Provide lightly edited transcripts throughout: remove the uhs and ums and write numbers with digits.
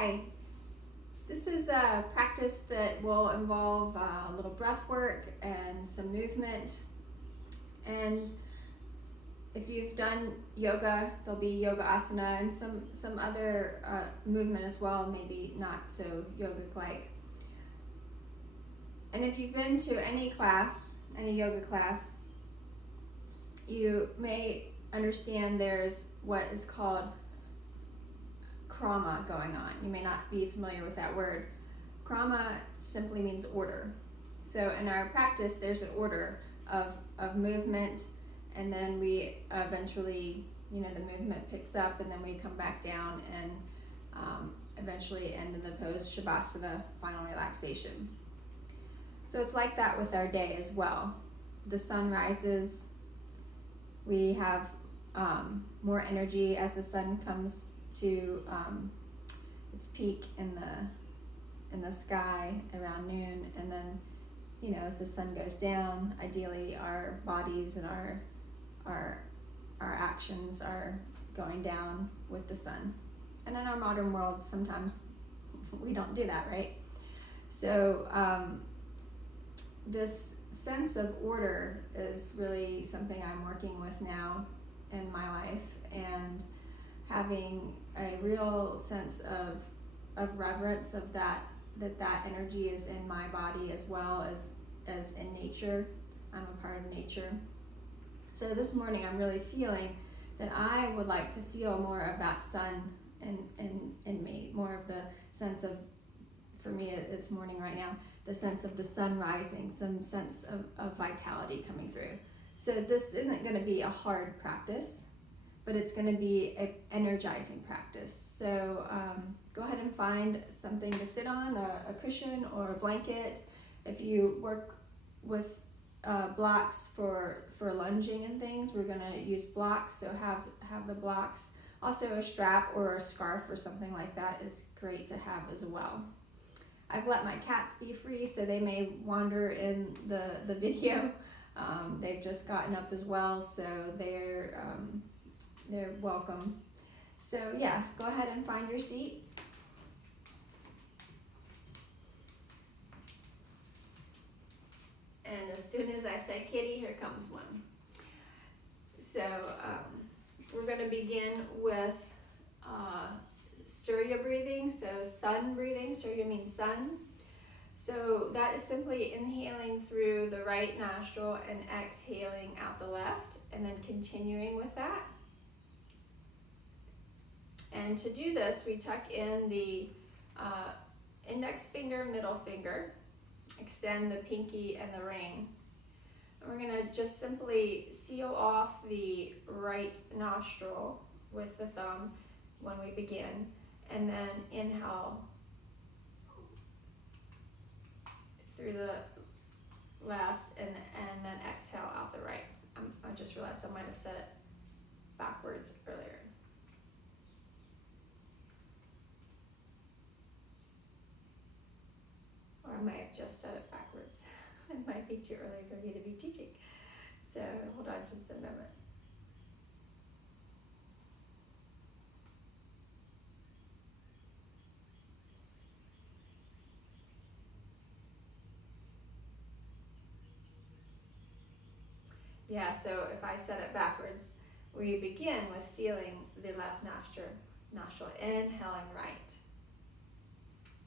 Hi, this is a practice that will involve a little breath work and some movement. And if you've done yoga, there'll be yoga asana and some other movement as well, maybe not so yogic-like. And if you've been to any yoga class, you may understand there's what is called krama going on. You may not be familiar with that word. Krama simply means order. So in our practice, there's an order of movement, and then we eventually, the movement picks up, and then we come back down and eventually end in the pose Shavasana, final relaxation. So it's like that with our day as well. The sun rises, we have more energy as the sun comes to its peak in the sky around noon, and then as the sun goes down, ideally our bodies and our actions are going down with the sun. And in our modern world, sometimes we don't do that, right? So this sense of order is really something I'm working with now in my life, and having a real sense of reverence of that energy is in my body as well as in nature. I'm a part of nature. So this morning I'm really feeling that I would like to feel more of that sun in me, more of the sense of, for me it's morning right now, the sense of the sun rising, some sense of vitality coming through. So this isn't going to be a hard practice, but it's going to be an energizing practice. So go ahead and find something to sit on, a cushion or a blanket. If you work with blocks for lunging and things, we're going to use blocks, so have the blocks. Also a strap or a scarf or something like that is great to have as well. I've let my cats be free, so they may wander in the video. They've just gotten up as well, so they're welcome. So yeah, go ahead and find your seat. And as soon as I say kitty, here comes one. So we're going to begin with Surya breathing, so sun breathing. Surya means sun. So that is simply inhaling through the right nostril and exhaling out the left, and then continuing with that. And to do this, we tuck in the index finger, middle finger, extend the pinky and the ring. And we're going to just simply seal off the right nostril with the thumb when we begin, and then inhale through the left and then exhale out the right. I just realized I might have said it backwards earlier. Or I might have just said it backwards. It might be too early for me to be teaching. So hold on just a moment. Yeah, so if I said it backwards, we begin with sealing the left nostril, inhaling right,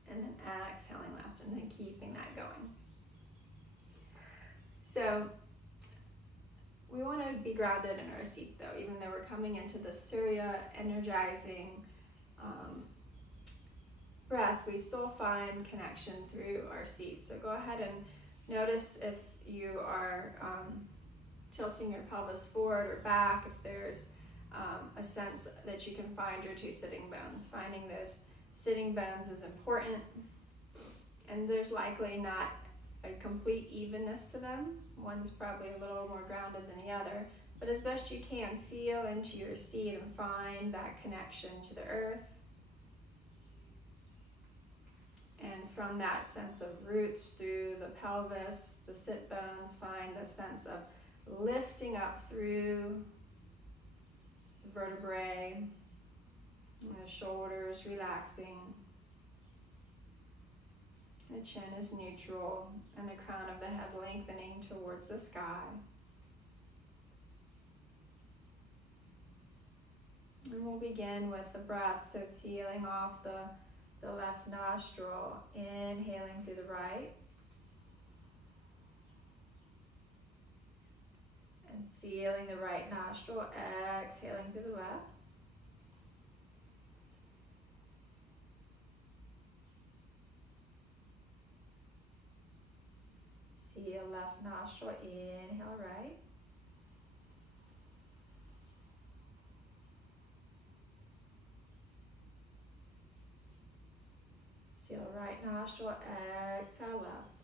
and then exhaling left, and then keeping that going. So we want to be grounded in our seat though, even though we're coming into the Surya energizing breath, we still find connection through our seat. So go ahead and notice if you are tilting your pelvis forward or back, if there's a sense that you can find your two sitting bones. Finding those sitting bones is important, and there's likely not a complete evenness to them. One's probably a little more grounded than the other, but as best you can, feel into your seat and find that connection to the earth. And from that sense of roots through the pelvis, the sit bones, find the sense of lifting up through the vertebrae, the shoulders relaxing, The chin is neutral and the crown of the head lengthening towards the sky. And we'll begin with the breath, so sealing off the left nostril, inhaling through the right. And sealing the right nostril, exhaling through the left. Seal left nostril, inhale right. Seal right nostril, exhale left.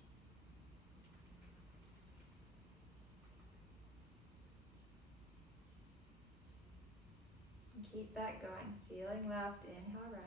And keep that going, sealing left, inhale right.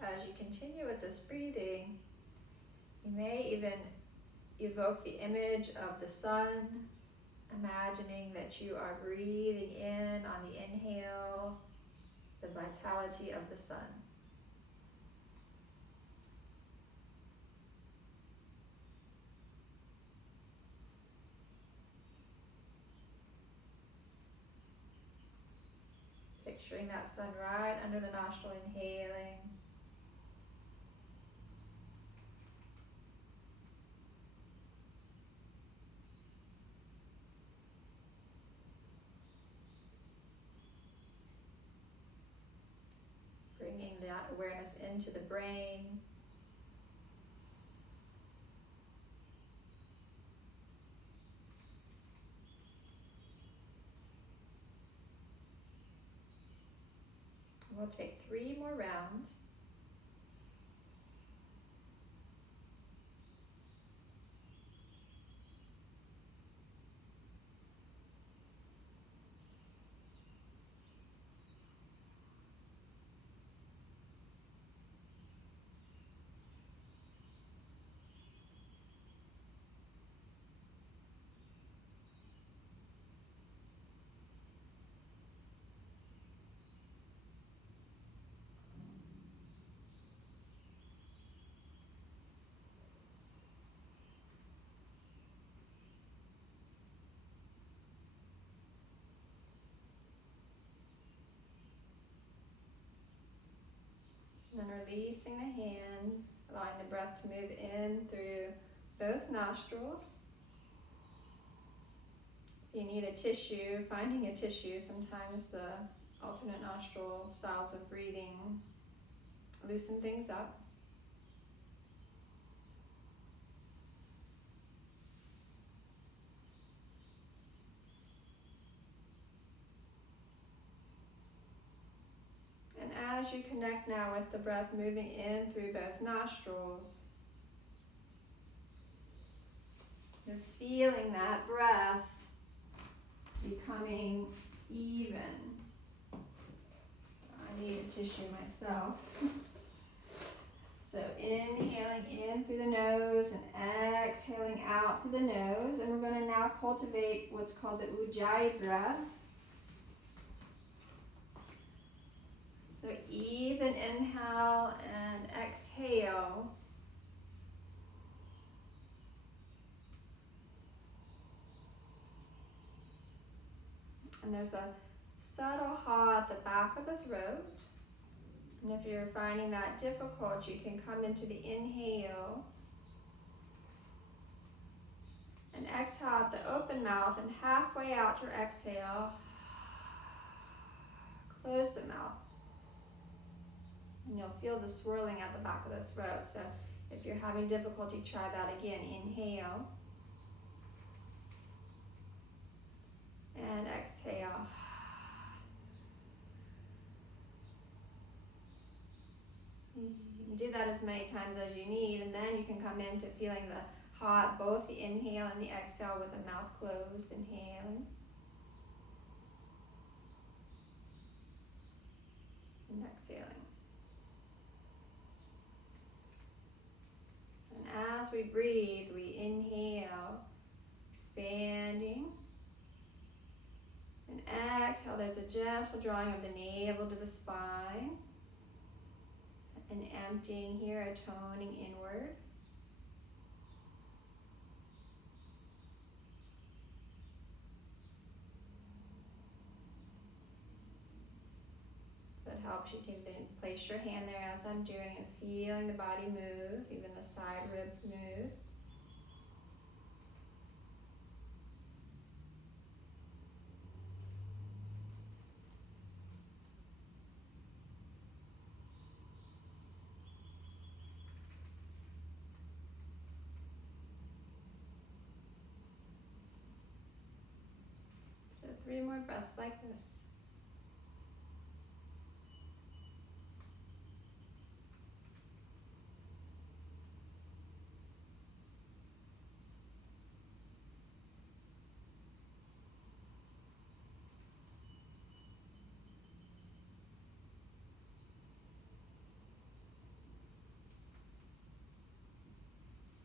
As you continue with this breathing, you may even evoke the image of the sun, imagining that you are breathing in on the inhale, the vitality of the sun. Picturing that sun right under the nostril, inhaling. Bringing that awareness into the brain. We'll take 3 more rounds. And then releasing the hand, allowing the breath to move in through both nostrils. If you need a tissue, finding a tissue, sometimes the alternate nostril styles of breathing loosen things up. And as you connect now with the breath moving in through both nostrils, just feeling that breath becoming even. I need a tissue myself. So inhaling in through the nose and exhaling out through the nose. And we're going to now cultivate what's called the Ujjayi breath. So even inhale and exhale. And there's a subtle ha at the back of the throat. And if you're finding that difficult, you can come into the inhale and exhale at the open mouth, and halfway out your exhale, close the mouth. And you'll feel the swirling at the back of the throat. So if you're having difficulty, try that again. Inhale and exhale. You can do that as many times as you need, and then you can come into feeling the hot, both the inhale and the exhale with the mouth closed. Inhaling and exhaling. And as we breathe, we inhale, expanding, and exhale. There's a gentle drawing of the navel to the spine, and emptying here, a toning inward. If it helps, you can then place your hand there as I'm doing and feeling the body move, even the side rib move. So 3 more breaths like this.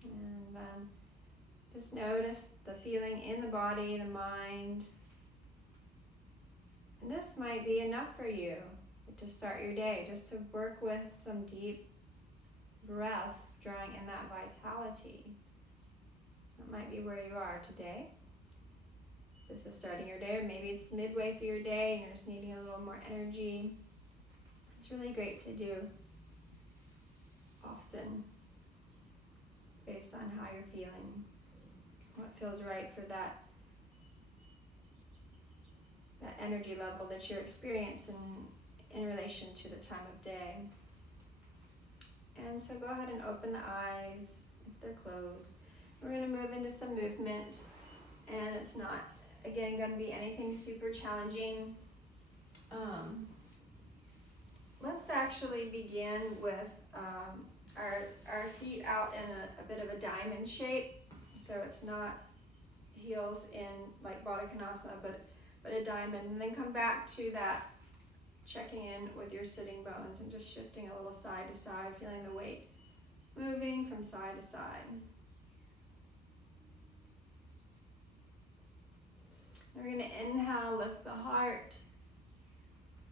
And then just notice the feeling in the body, the mind. And this might be enough for you to start your day, just to work with some deep breath, drawing in that vitality. That might be where you are today. This is starting your day, or maybe it's midway through your day and you're just needing a little more energy. It's really great to do often, based on how you're feeling, what feels right for that energy level that you're experiencing in relation to the time of day. And so go ahead and open the eyes if they're closed. We're going to move into some movement, and it's not, again, going to be anything super challenging. Let's actually begin with our feet out in a bit of a diamond shape. So it's not heels in like Baddha Konasana, but a diamond. And then come back to that, checking in with your sitting bones and just shifting a little side to side, feeling the weight moving from side to side. We're going to inhale, lift the heart,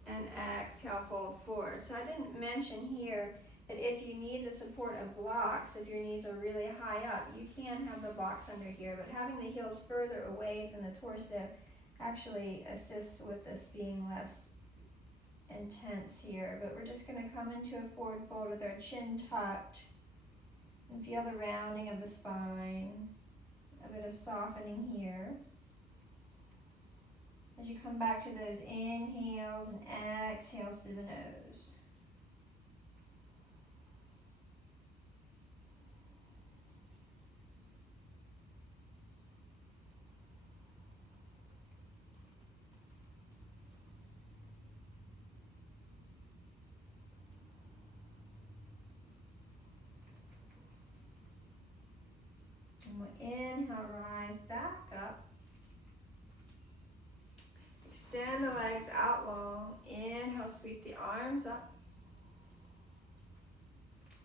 and exhale, fold forward. So I didn't mention here that if you need the support of blocks, if your knees are really high up, you can have the blocks under here, but having the heels further away from the torso actually assists with this being less intense here. But we're just going to come into a forward fold with our chin tucked and feel the rounding of the spine, a bit of softening here. As you come back to those inhales and exhales through the nose. And we'll inhale, rise back up. Extend the legs out long. Inhale, sweep the arms up.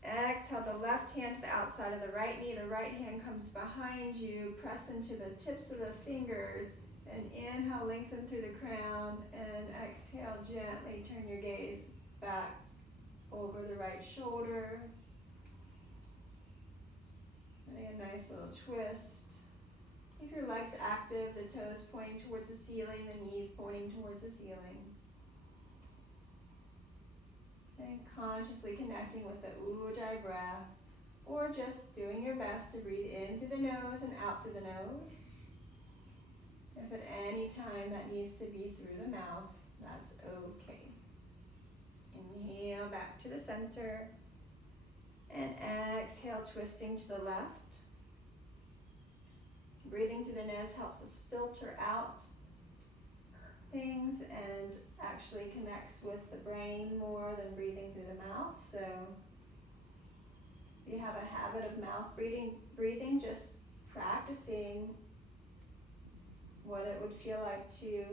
Exhale, the left hand to the outside of the right knee. The right hand comes behind you. Press into the tips of the fingers. And inhale, lengthen through the crown. And exhale, gently turn your gaze back over the right shoulder. And a nice little twist. Keep your legs active, the toes pointing towards the ceiling, the knees pointing towards the ceiling. And consciously connecting with the Ujjayi breath, or just doing your best to breathe in through the nose and out through the nose. If at any time that needs to be through the mouth, that's okay. Inhale back to the center, and exhale, twisting to the left. Breathing through the nose helps us filter out things and actually connects with the brain more than breathing through the mouth. So if you have a habit of mouth breathing, just practicing what it would feel like to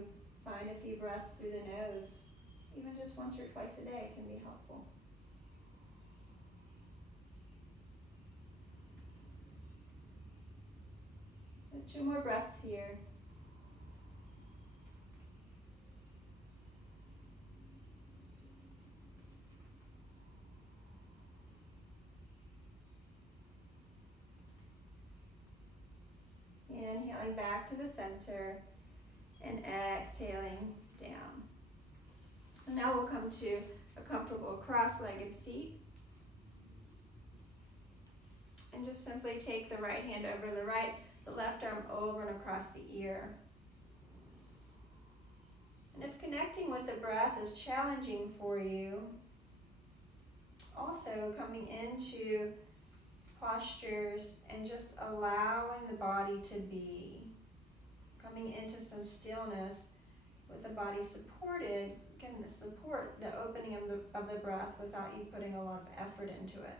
find a few breaths through the nose, even just once or twice a day, can be helpful. So 2 more breaths here. Inhaling back to the center and exhaling down. And now we'll come to a comfortable cross-legged seat. And just simply take the right hand over the right, the left arm over and across the ear. And if connecting with the breath is challenging for you, also coming into postures and just allowing the body to be. Coming into some stillness with the body supported can support the opening of the breath without you putting a lot of effort into it.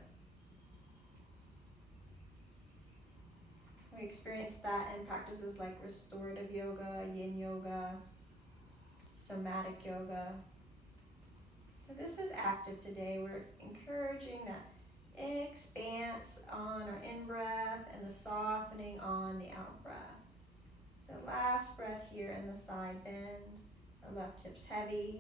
We experience that in practices like restorative yoga, yin yoga, somatic yoga. But this is active today. We're encouraging that expanse on our in-breath and the softening on the out-breath. So last breath here in the side bend. Our left hip's heavy.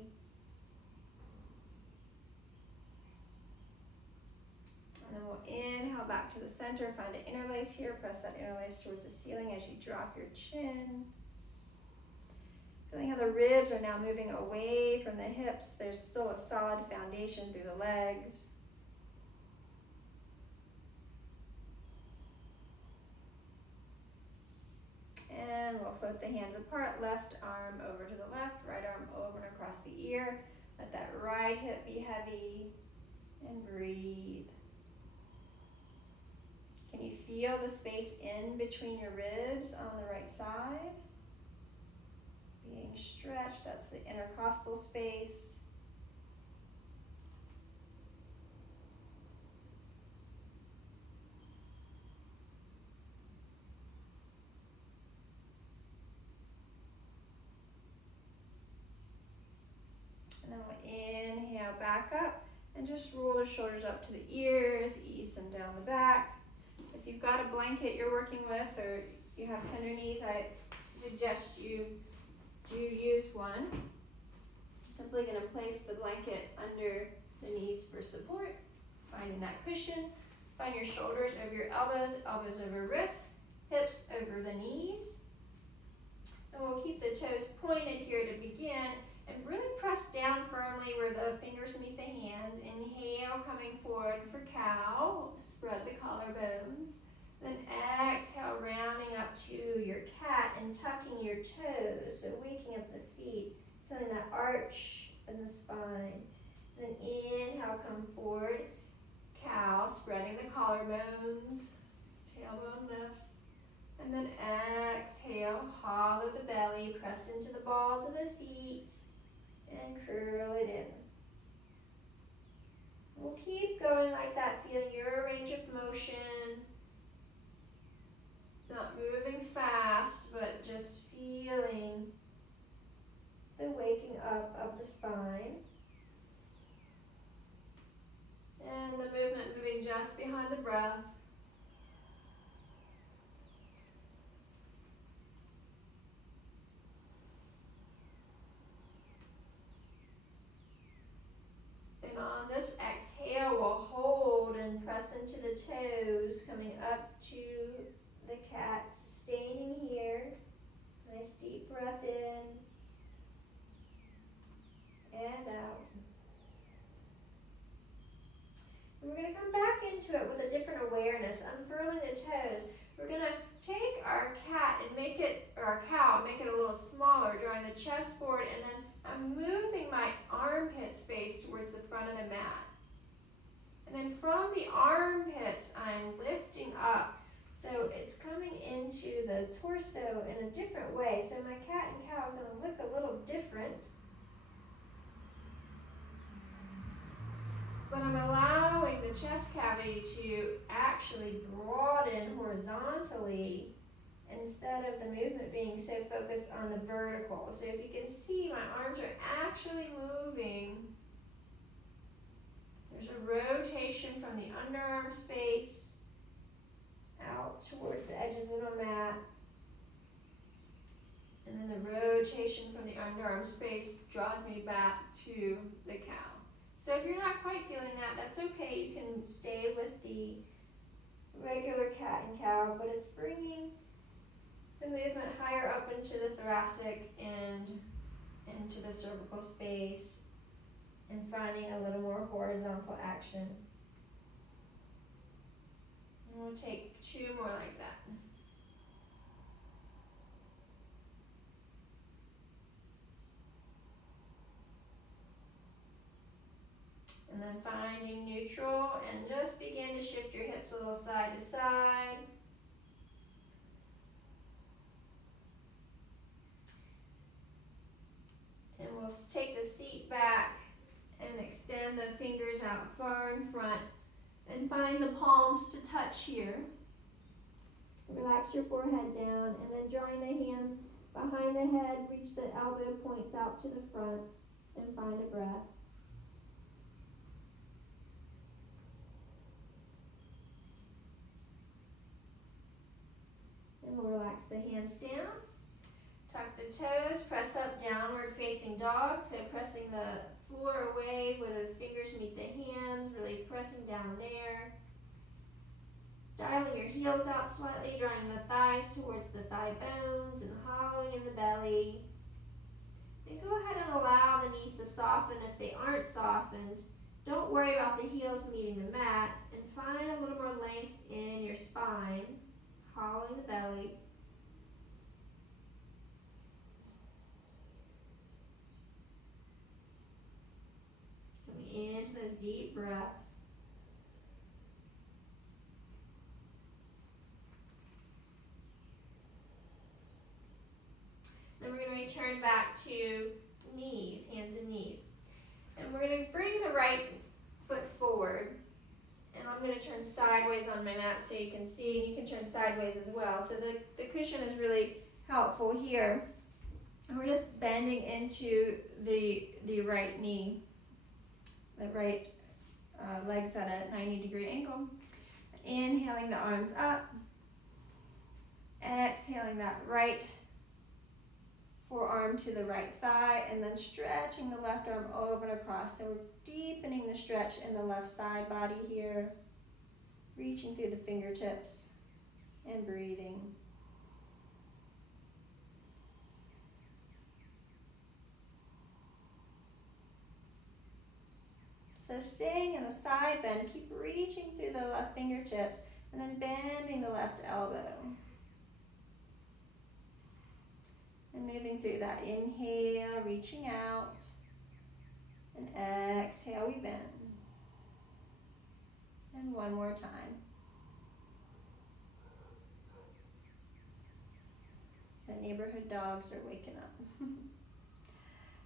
And then we'll inhale back to the center. Find an interlace here. Press that interlace towards the ceiling as you drop your chin. Feeling how the ribs are now moving away from the hips. There's still a solid foundation through the legs. And we'll float the hands apart, left arm over to the left, right arm over and across the ear. Let that right hip be heavy, and breathe. Can you feel the space in between your ribs on the right side? Being stretched, that's the intercostal space. And then we'll inhale back up and just roll the shoulders up to the ears, ease them down the back. If you've got a blanket you're working with or you have tender knees, I suggest you do use one. Simply going to place the blanket under the knees for support, finding that cushion. Find your shoulders over your elbows, elbows over wrists, hips over the knees. And we'll keep the toes pointed here to begin. And really press down firmly where the fingers meet the hands. Inhale, coming forward for cow. Spread the collarbones. Then exhale, rounding up to your cat and tucking your toes. So waking up the feet, feeling that arch in the spine. Then inhale, come forward. Cow, spreading the collarbones. Tailbone lifts. And then exhale, hollow the belly. Press into the balls of the feet. And curl it in. We'll keep going like that, feeling your range of motion. Not moving fast, but just feeling the waking up of the spine. And the movement moving just behind the breath. And on this exhale, we'll hold and press into the toes, coming up to the cat, sustaining here. Nice deep breath in and out. And we're going to come back into it with a different awareness, unfurling the toes. We're going to take our cat and make it, or our cow, and make it a little smaller, drawing the chest forward, and then I'm moving my armpit space towards the front of the mat. And then from the armpits, I'm lifting up. So it's coming into the torso in a different way. So my cat and cow is going to look a little different. But I'm allowing the chest cavity to actually broaden horizontally instead of the movement being so focused on the vertical. So if you can see, my arms are actually moving. There's a rotation from the underarm space out towards the edges of the mat. And then the rotation from the underarm space draws me back to the cow. So if you're not quite feeling that, that's okay. You can stay with the regular cat and cow, but it's bringing the movement higher up into the thoracic and into the cervical space and finding a little more horizontal action. And we'll take 2 more like that. And then finding neutral and just begin to shift your hips a little side to side. And we'll take the seat back and extend the fingers out far in front and find the palms to touch here. Relax your forehead down and then drawing the hands behind the head, reach the elbow points out to the front and find a breath. And we'll relax the hands down. Tuck the toes, press up, downward facing dog. So pressing the floor away where the fingers meet the hands, really pressing down there. Dialing your heels out slightly, drawing the thighs towards the thigh bones and hollowing in the belly. And go ahead and allow the knees to soften if they aren't softened. Don't worry about the heels meeting the mat and find a little more length in your spine, hollowing the belly. Coming into those deep breaths. Then we're going to return back to knees, hands and knees. And we're going to bring the right foot forward. And I'm going to turn sideways on my mat so you can see, and you can turn sideways as well. So the cushion is really helpful here. And we're just bending into the right knee, the right leg's at a 90-degree angle. Inhaling the arms up. Exhaling that right forearm to the right thigh, and then stretching the left arm over and across. So we're deepening the stretch in the left side body here, reaching through the fingertips and breathing. So staying in the side bend, keep reaching through the left fingertips and then bending the left elbow. And moving through that, inhale, reaching out, and exhale, we bend. And one more time. The neighborhood dogs are waking up.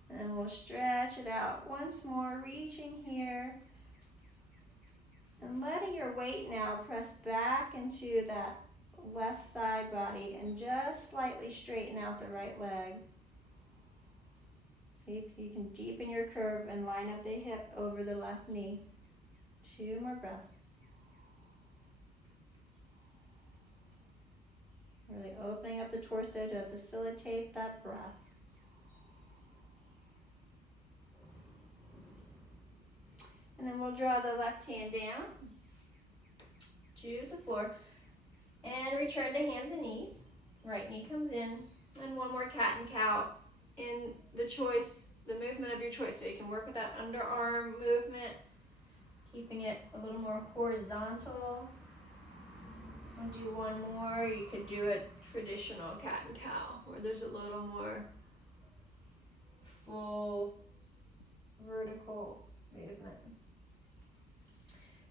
And then we'll stretch it out once more, reaching here. And letting your weight now press back into that left side body and just slightly straighten out the right leg. See if you can deepen your curve and line up the hip over the left knee. 2 more breaths. Really opening up the torso to facilitate that breath. And then we'll draw the left hand down to the floor and return to hands and knees. Right knee comes in, And one more cat and cow in the choice, the movement of your choice. So you can work with that underarm movement, keeping it a little more horizontal. I'll do one more. You could do a traditional cat and cow where there's a little more full vertical movement.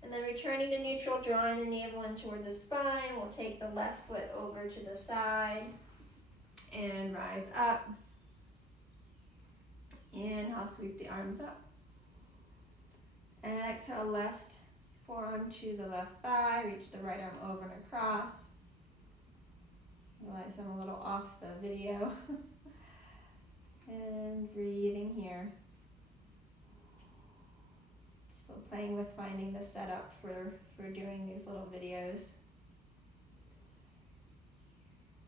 And then returning to neutral, drawing the navel in towards the spine. We'll take the left foot over to the side and rise up. Inhale, sweep the arms up. Exhale, left forearm to the left thigh. Reach the right arm over and across. Realize I'm a little off the video. And breathing here. Still playing with finding the setup for doing these little videos.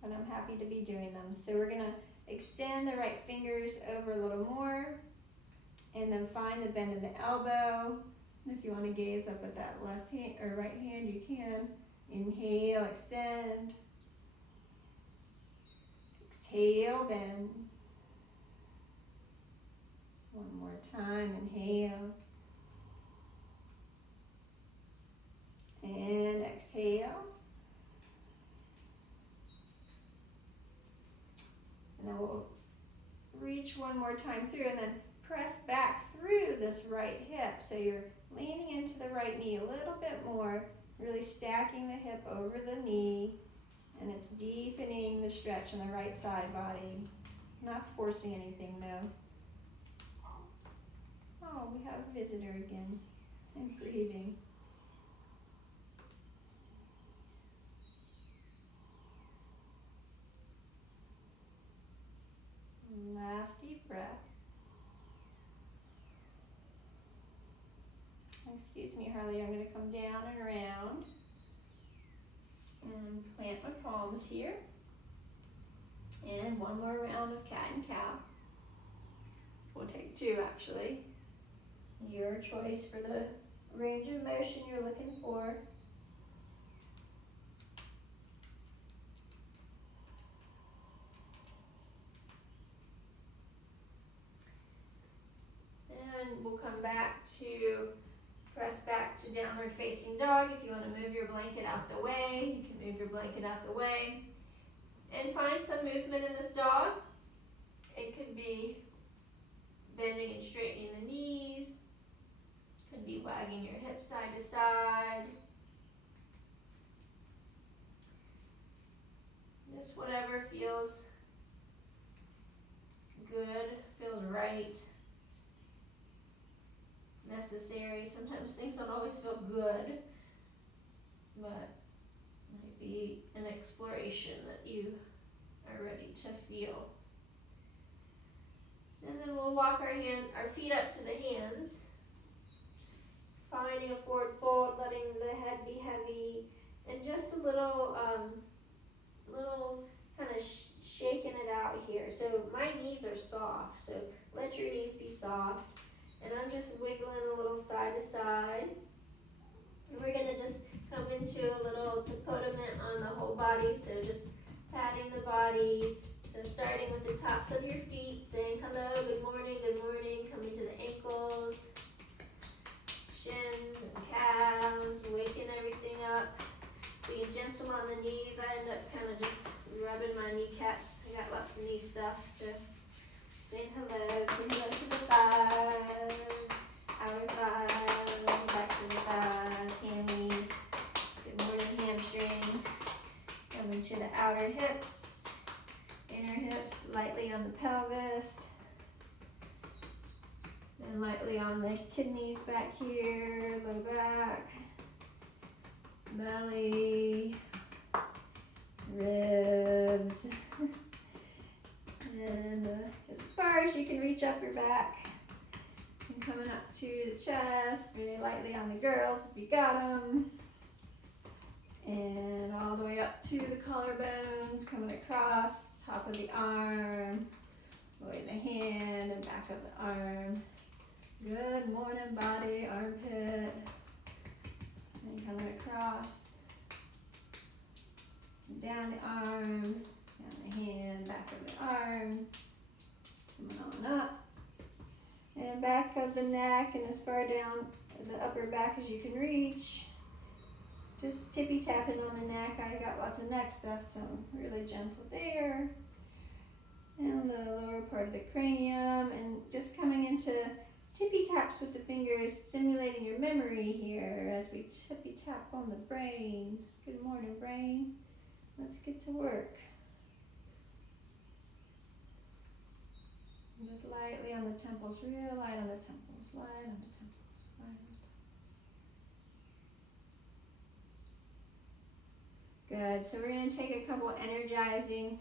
But I'm happy to be doing them. So we're going to extend the right fingers over a little more. And then find the bend in the elbow. And if you want to gaze up at that left hand or right hand, you can. Inhale, extend. Exhale, bend. One more time, inhale. And exhale. And then we'll reach one more time through and then press back through this right hip. So you're leaning into the right knee a little bit more, really stacking the hip over the knee, and it's deepening the stretch in the right side body. Not forcing anything though. Oh, we have a visitor again. And breathing. Last deep breath. Excuse me, Harley, I'm going to come down and around and plant my palms here. And one more round of cat and cow. We'll take two actually. Your choice for the range of motion you're looking for. And we'll come back to press back to downward facing dog. If you want to move your blanket out the way, you can move your blanket out the way. And find some movement in this dog. It could be bending and straightening the knees. Could be wagging your hips side to side. Just whatever feels good, feels right, necessary. Sometimes things don't always feel good, but might be an exploration that you are ready to feel. And then we'll walk our feet up to the hands, finding a forward fold, letting the head be heavy, and just a little kind of shaking it out here. So my knees are soft, so let your knees be soft. And I'm just wiggling a little side to side. And we're gonna just come into a little tapotement on the whole body, so just patting the body. So starting with the tops of your feet, saying hello, good morning, coming to the ankles, shins and calves, waking everything up, being gentle on the knees. I end up kind of just rubbing my kneecaps. I got lots of knee stuff, so saying hello to the thighs, outer thighs, backs of the thighs, hammies. Good morning, hamstrings. Coming to the outer hips. Inner hips, lightly on the pelvis, and lightly on the kidneys back here, low back, belly, ribs, and as far as you can reach up your back, and coming up to the chest, really lightly on the girls if you got them. And all the way up to the collarbones, coming across, top of the arm, away the hand and back of the arm. Good morning, body, armpit. And coming across, down the arm, down the hand, back of the back of the neck and as far down the upper back as you can reach. Just tippy tapping on the neck. I got lots of neck stuff, so I'm really gentle there. And the lower part of the cranium, and just coming into tippy taps with the fingers, stimulating your memory here as we tippy tap on the brain. Good morning, brain. Let's get to work. And just lightly on the temples, real light on the temples, light on the temples, light on the temples. Good, so we're going to take a couple energizing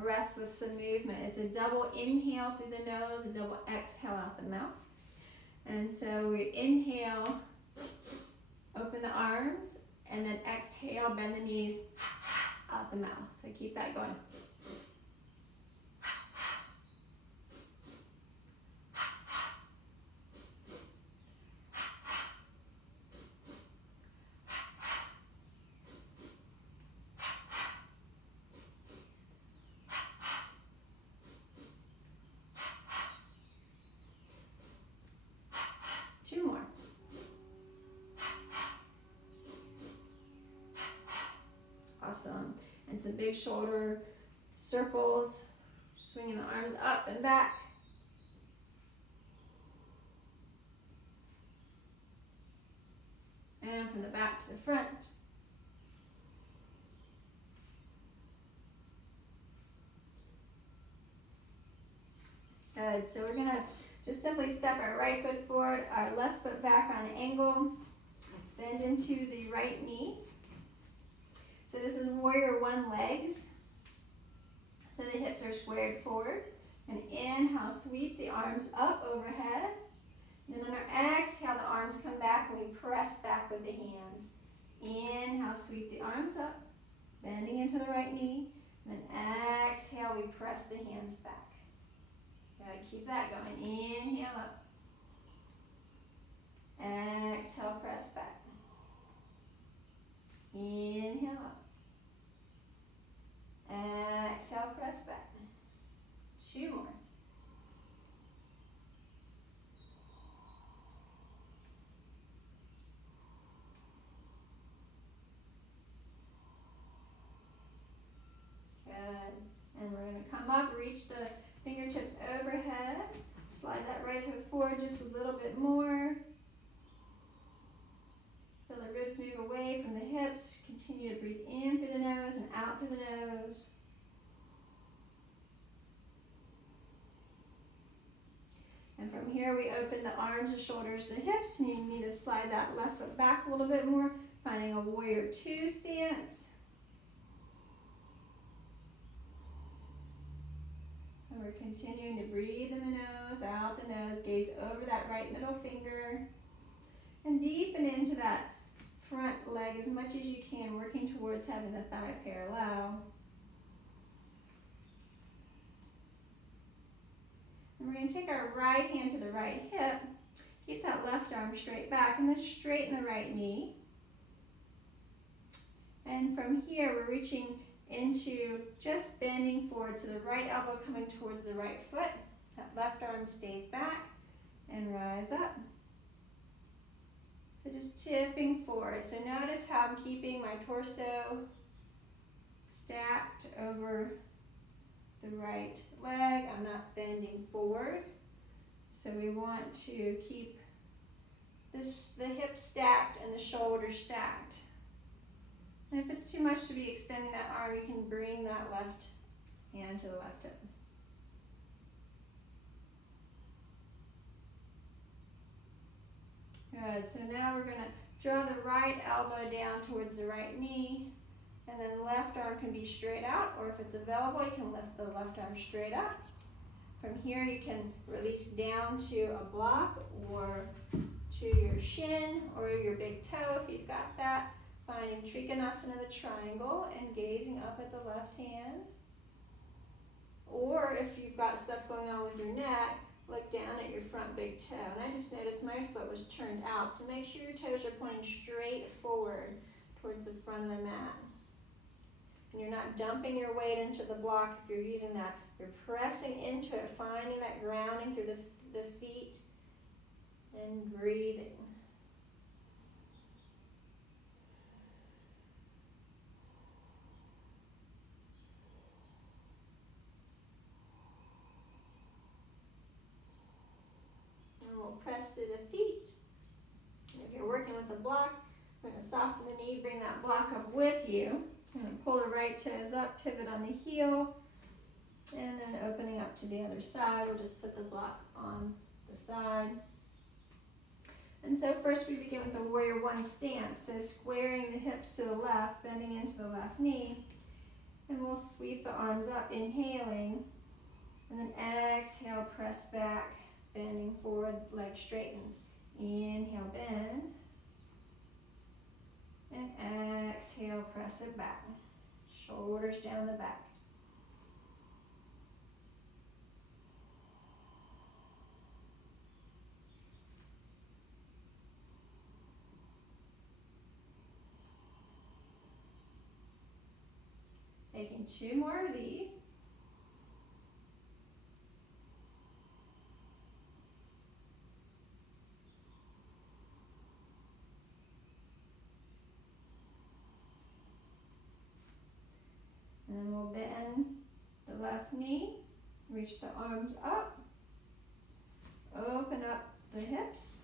breaths with some movement. It's a double inhale through the nose, a double exhale out the mouth. And so we inhale, open the arms, and then exhale, bend the knees out the mouth. So keep that going. Two more. Awesome. And some big shoulder circles, swinging the arms up and back. And from the back to the front. Good. So we're going to just simply step our right foot forward, our left foot back on an angle, bend into the right knee. So this is warrior one legs. So the hips are squared forward. And inhale, sweep the arms up overhead. And then on our exhale, the arms come back and we press back with the hands. Inhale, sweep the arms up, bending into the right knee. And then exhale, we press the hands back. Good, keep that going. Inhale up. Exhale, press back. Inhale up. Exhale, press back. Two more. Good. And we're going to come up, reach the fingertips overhead. Slide that right foot forward just a little bit more. Feel the ribs move away from the hips. Continue to breathe in through the nose and out through the nose. And from here we open the arms, the shoulders, the hips, and you need to slide that left foot back a little bit more, finding a warrior two stance. And we're continuing to breathe in the nose, out the nose, gaze over that right middle finger, and deepen into that front leg as much as you can, working towards having the thigh parallel. And we're going to take our right hand to the right hip, keep that left arm straight back, and then straighten the right knee. And from here, we're reaching into just bending forward, so the right elbow coming towards the right foot. That left arm stays back and rise up. So just tipping forward. So notice how I'm keeping my torso stacked over the right leg. I'm not bending forward. So we want to keep the hips stacked and the shoulders stacked. And if it's too much to be extending that arm, you can bring that left hand to the left hip. Good, so now we're going to draw the right elbow down towards the right knee, and then left arm can be straight out, or if it's available, you can lift the left arm straight up. From here, you can release down to a block, or to your shin, or your big toe if you've got that. Finding Trikonasana, the triangle, and gazing up at the left hand. Or if you've got stuff going on with your neck, look down at your front big toe. And I just noticed my foot was turned out, so make sure your toes are pointing straight forward towards the front of the mat. And you're not dumping your weight into the block if you're using that. You're pressing into it, finding that grounding through the feet And breathing. And we'll press through the feet. And if you're working with a block, we're going to soften the knee, bring that block up with you. And pull the right toes up, pivot on the heel, and then opening up to the other side. We'll just put the block on the side. And so first we begin with the warrior one stance. So squaring the hips to the left, bending into the left knee. And we'll sweep the arms up, inhaling. And then exhale, press back, bending forward, leg straightens. Inhale, bend. And exhale, press it back. Shoulders down the back. Taking 2 more of these. And then we'll bend the left knee, reach the arms up, open up the hips,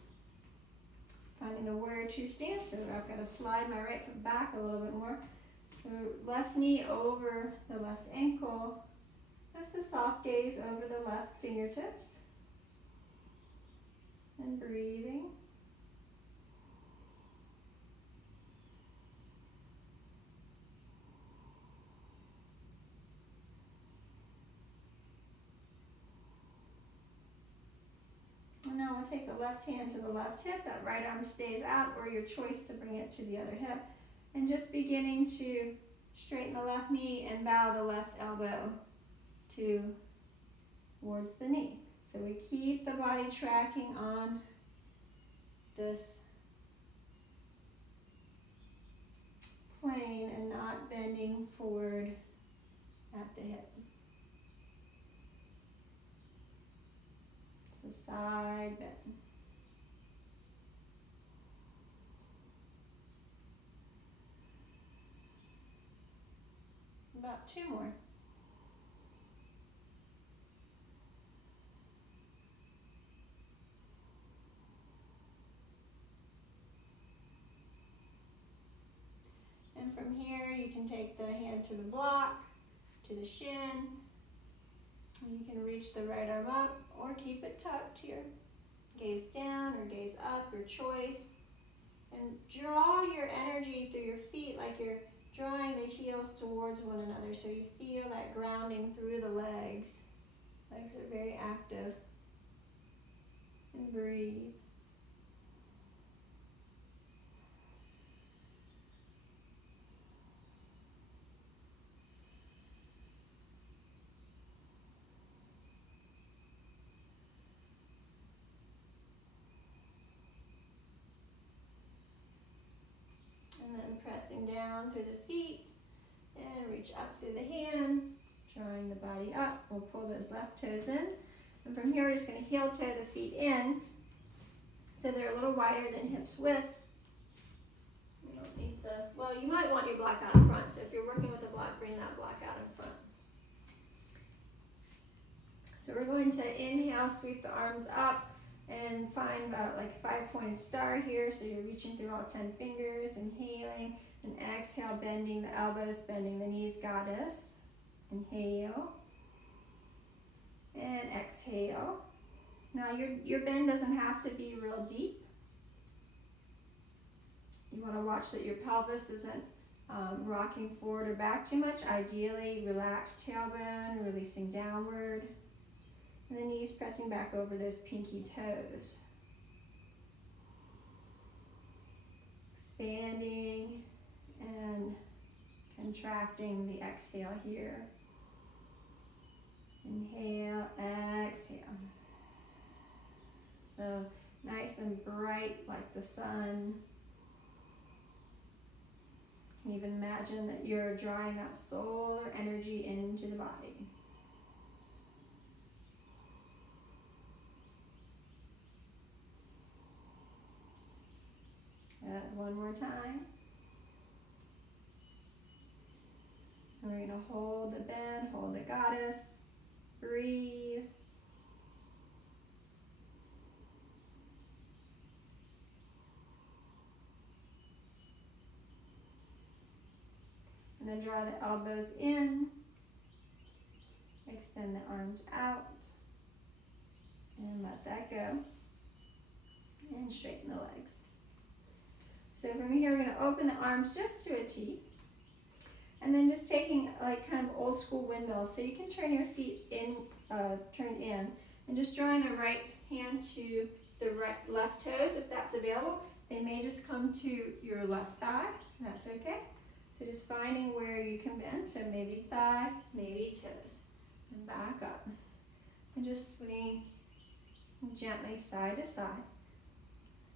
finding the warrior two stance. So I've got to slide my right foot back a little bit more. Left knee over the left ankle. That's the soft gaze over the left fingertips. And breathing. And now we'll take the left hand to the left hip. That right arm stays out, or your choice to bring it to the other hip. And just beginning to straighten the left knee and bow the left elbow towards the knee. So we keep the body tracking on this plane and not bending forward at the hip. It's a side bend. About 2 more. And from here, you can take the hand to the block, to the shin. And you can reach the right arm up or keep it tucked here. Gaze down or gaze up, your choice. And draw your energy through your feet like you're drawing the heels towards one another, so you feel that grounding through the legs. Legs are very active. And breathe. And then pressing down through the feet and reach up through the hand, drawing the body up. We'll pull those left toes in. And from here, we're just going to heel toe the feet in so they're a little wider than hips width. You don't need well, you might want your block out in front. So if you're working with a block, bring that block out in front. So we're going to inhale, sweep the arms up, and find about like 5-pointed star here. So you're reaching through all 10 fingers, inhaling, and exhale, bending the elbows, bending the knees, goddess. Inhale, and exhale. Now your bend doesn't have to be real deep. You want to watch that your pelvis isn't rocking forward or back too much. Ideally, relaxed tailbone, releasing downward. And the knees pressing back over those pinky toes. Expanding and contracting the exhale here. Inhale, exhale. So nice and bright like the sun. You can even imagine that you're drawing that solar energy into the body. One more time. And we're going to hold the bend, hold the goddess, breathe. And then draw the elbows in, extend the arms out, and let that go. And straighten the legs. So from here, we're going to open the arms just to a T. And then just taking like kind of old school windmills. So you can turn your feet in, turned in, and just drawing the right hand to the left toes if that's available. They may just come to your left thigh, that's okay. So just finding where you can bend. So maybe thigh, maybe toes. And back up. And just swing gently side to side.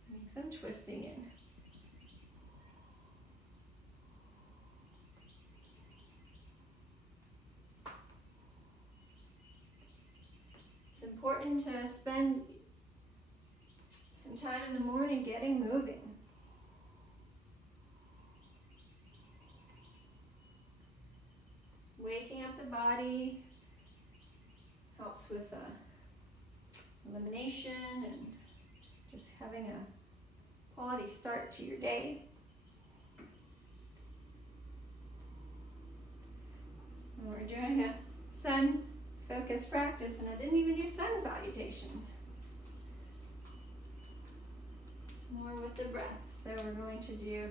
Make some twisting in. It's important to spend some time in the morning getting moving. Waking up the body helps with elimination and just having a quality start to your day. And we're doing a sun focused practice, and I didn't even do sun salutations. It's more with the breath. So we're going to do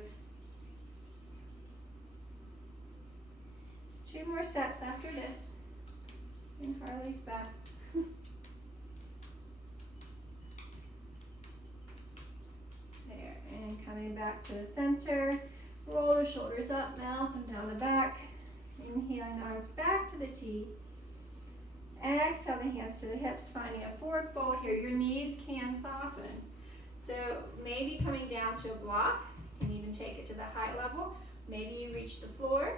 2 more sets after this. And Harley's back. There, and coming back to the center. Roll the shoulders up now, up and down the back. Inhaling the arms back to the T. Exhale the hands to the hips, finding a forward fold here. Your knees can soften. So maybe coming down to a block, and even take it to the high level. Maybe you reach the floor.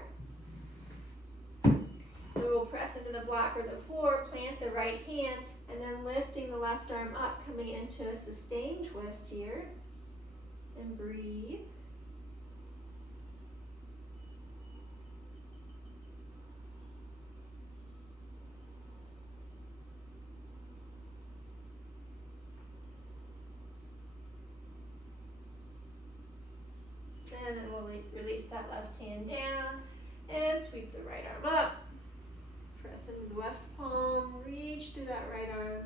We'll press into the block or the floor, plant the right hand, and then lifting the left arm up, coming into a sustained twist here. And breathe. And then we'll release that left hand down and sweep the right arm up. Press into the left palm, reach through that right arm.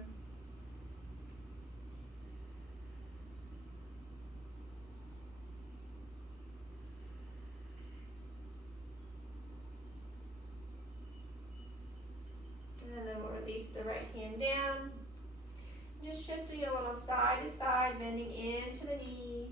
And then we'll release the right hand down. Just shifting a little side to side, bending into the knees.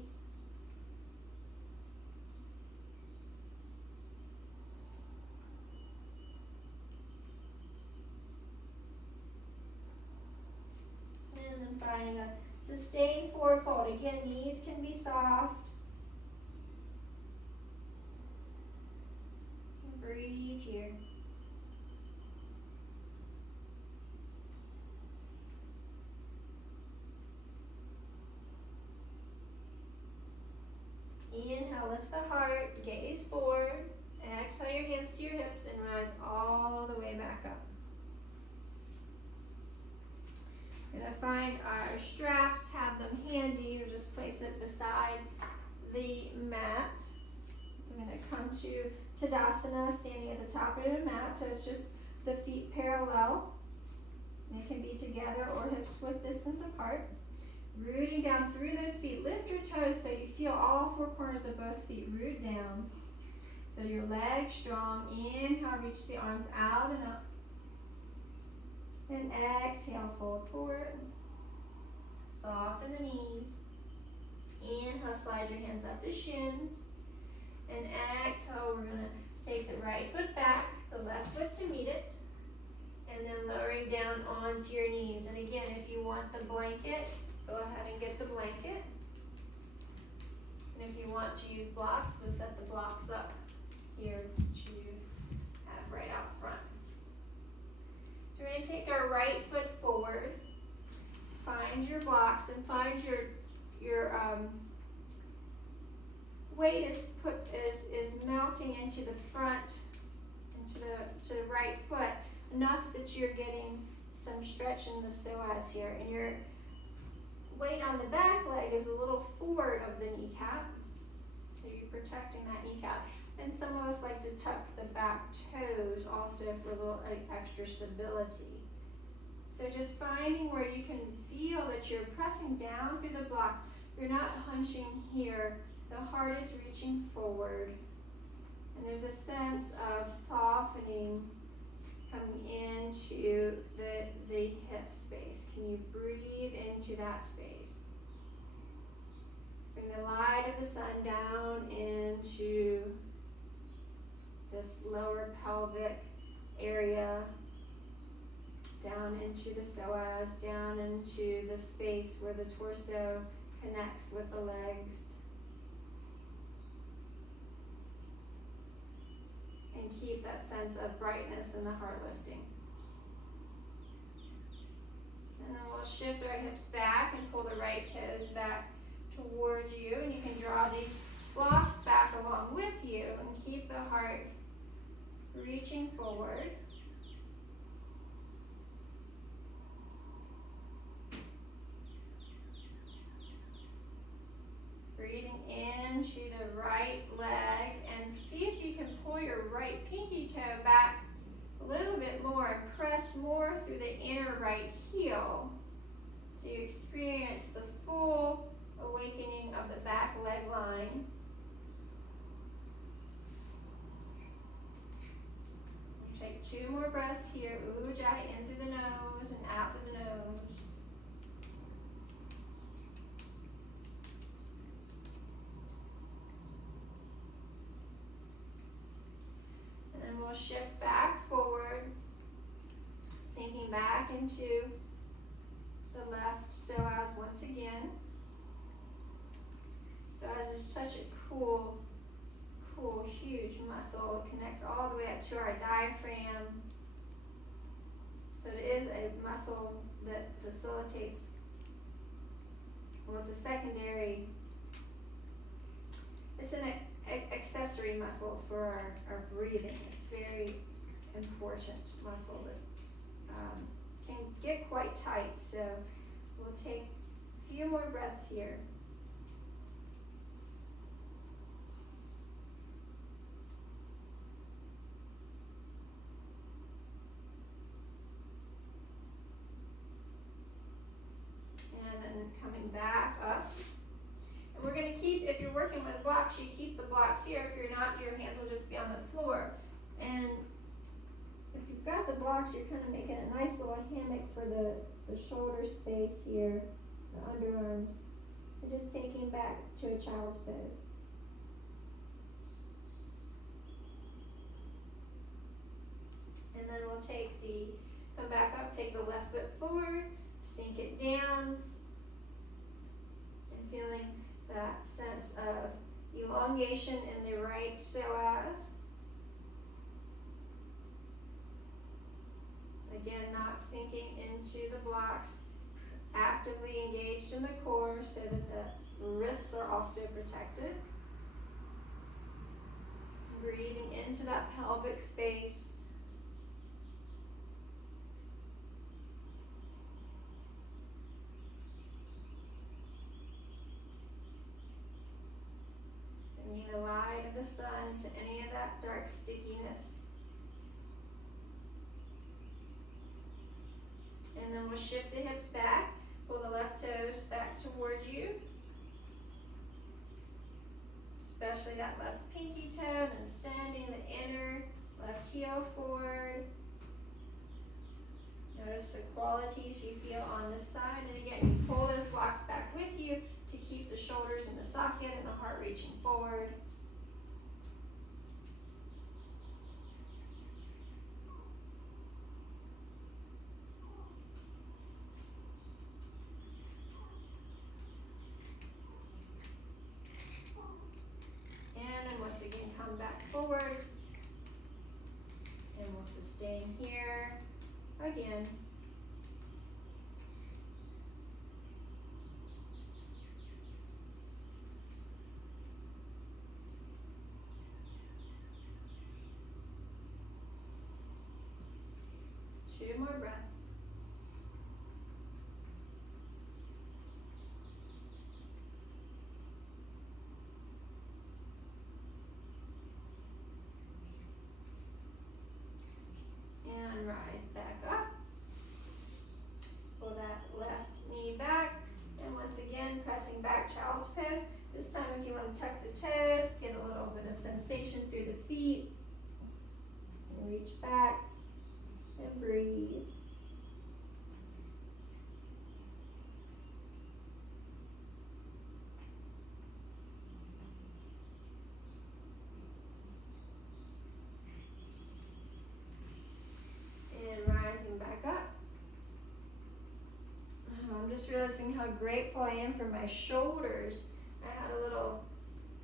And then finding a sustained forward fold. Again, knees can be soft. And breathe here. Inhale, lift the heart, gaze forward. Exhale your hands to your hips and rise all the way back up. We're going to find our straps, have them handy, or just place it beside the mat. I'm going to come to Tadasana, standing at the top of the mat, so it's just the feet parallel. They can be together or hips width distance apart. Rooting down through those feet. Lift your toes so you feel all 4 corners of both feet root down. Feel your legs strong. Inhale, reach the arms out and up. And exhale, fold forward. Soften the knees. Inhale, slide your hands up to shins. And exhale, we're going to take the right foot back, the left foot to meet it. And then lowering down onto your knees. And again, if you want the blanket, go ahead and get the blanket. And if you want to use blocks, we'll set the blocks up here to have right out front. So we're going to take our right foot forward, find your blocks, and find your weight is melting into the front, to the right foot, enough that you're getting some stretch in the psoas here, and your weight on the back leg is a little forward of the kneecap, so you're protecting that kneecap. And some of us like to tuck the back toes also for a little extra stability. So just finding where you can feel that you're pressing down through the blocks. You're not hunching here. The heart is reaching forward. And there's a sense of softening coming into the hip space. Can you breathe into that space? Bring the light of the sun down into this lower pelvic area, down into the psoas, down into the space where the torso connects with the legs. And keep that sense of brightness in the heart lifting. And then we'll shift our hips back and pull the right toes back towards you. And you can draw these blocks back along with you and keep the heart reaching forward. Breathing into the right leg, and see if you can pull your right pinky toe back a little bit more and press more through the inner right heel, so you experience the full awakening of the back leg line. Take 2 more breaths here. Ujjayi, in through the nose and out through the nose. And then we'll shift back forward, sinking back into the left psoas once again. Psoas is such a cool, huge muscle. It connects all the way up to our diaphragm. So it is a muscle that facilitates, well, it's a secondary, it's an accessory muscle for our breathing. It's very important muscle that can get quite tight. So we'll take a few more breaths here. And then coming back up. And we're going to keep, if you're working with blocks, you keep the blocks here. If you're not, your hands will just be on the floor. And if you've got the blocks, you're kind of making a nice little hammock for the shoulder space here, the underarms. And just taking back to a child's pose. And then we'll come back up, take the left foot forward, sink it down, and feeling that sense of elongation in the right psoas. Again, not sinking into the blocks, actively engaged in the core so that the wrists are also protected. Breathing into that pelvic space. Bringing the light of the sun to any of that dark stickiness. And then we'll shift the hips back, pull the left toes back towards you, especially that left pinky toe, and then sending the inner left heel forward. Notice the qualities you feel on this side, and again, you pull those blocks back with you to keep the shoulders in the socket and the heart reaching forward. Come back forward, and we'll sustain here again. 2 more breaths. And rise back up. Pull that left knee back. And once again, pressing back, child's pose. This time if you want to tuck the toes, get a little bit of sensation through the feet. And reach back and breathe. And rising back up. I'm just realizing how grateful I am for my shoulders. I had a little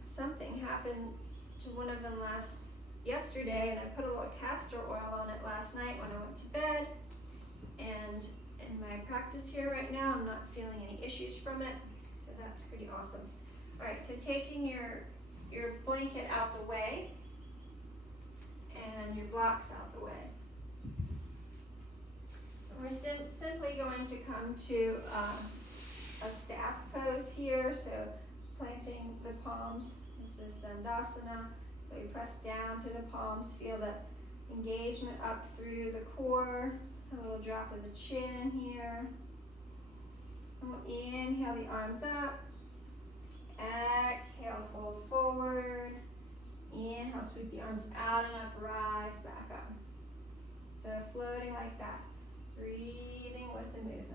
something happen to one of them yesterday, and I put a little castor oil on it last night when I went to bed. And in my practice here right now, I'm not feeling any issues from it, so that's pretty awesome. All right, so taking your blanket out the way and your blocks out the way. We're simply going to come to a staff pose here, so planting the palms. This is Dandasana. So you press down through the palms, feel that engagement up through the core, a little drop of the chin here. And we'll inhale the arms up. Exhale, fold forward. Inhale, sweep the arms out and up, rise back up. So floating like that. Breathing with the movement.